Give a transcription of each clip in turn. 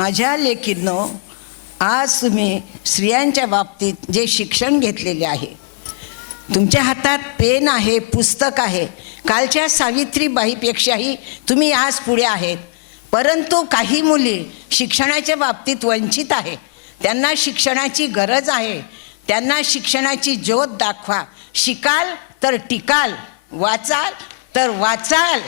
माझ्या लेकींनो, आज तुम्ही स्त्रियांच्या बाबतीत जे शिक्षण घेतलेले आहे, तुमच्या हातात पेन आहे, पुस्तक आहे, कालच्या सावित्रीबाईपेक्षाही तुम्ही आज पुढे आहेत. परंतु काही मुली शिक्षणाच्या बाबतीत वंचित आहे. त्यांना शिक्षणाची गरज आहे. त्यांना शिक्षणाची ज्योत दाखवा. शिकाल तर टिकाल, वाचाल तर वाचाल.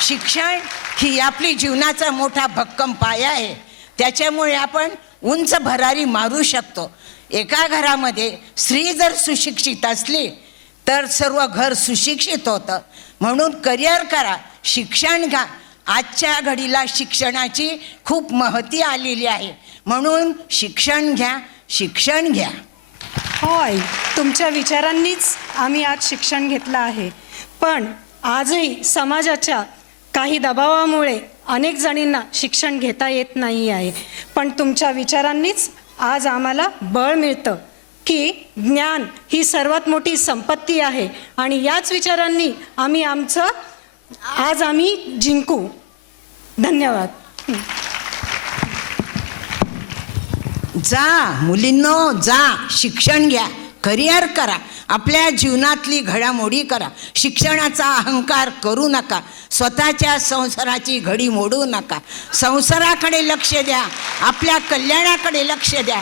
शिक्षण ही आपली जीवनाचा मोठा भक्कम पाया आहे. त्याच्यामुळे आपण उंच भरारी मारू शकतो. एका घरामध्ये स्त्री जर सुशिक्षित असली तर सर्व घर सुशिक्षित होतं. म्हणून करिअर करा, शिक्षण घ्या. आजच्या घडीला शिक्षणाची खूप महती आलेली आहे. म्हणून शिक्षण घ्या, शिक्षण घ्या. होय, तुमच्या विचारांनीच आम्ही आज शिक्षण घेतलं आहे. पण आजही समाजाच्या काही दबावामुळे अनेक जणींना शिक्षण घेता येत नाही आहे. पण तुमच्या विचारांनीच आज आम्हाला बळ मिळतं की ज्ञान ही सर्वात मोठी संपत्ती आहे. आणि याच विचारांनी आम्ही जिंकू. धन्यवाद. जा मुलींनो, जा, शिक्षण घ्या, करिअर करा, आपल्या जीवनातली घडामोडी करा. शिक्षणाचा अहंकार करू नका. स्वतःच्या संसाराची घडी मोडू नका. संसाराकडे लक्ष द्या, आपल्या कल्याणाकडे लक्ष द्या.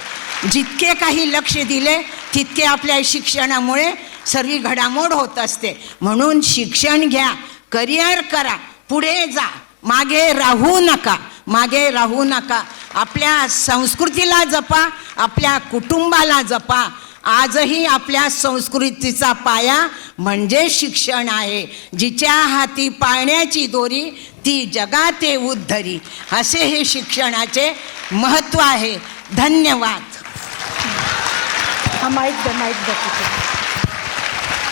जितके काही लक्ष दिले तितके आपल्या शिक्षणामुळे सर्व घडामोड होत असते. म्हणून शिक्षण घ्या, करिअर करा, पुढे जा, मागे राहू नका, मागे राहू नका. आपल्या संस्कृतीला जपा, आपल्या कुटुंबाला जपा. आजही आपल्या संस्कृतीचा पाया म्हणजे शिक्षण आहे. जिच्या हाती पाळण्याची दोरी ती जगाते उद्धरी, असे हे शिक्षणाचे महत्त्व आहे. धन्यवाद. माईक द्या.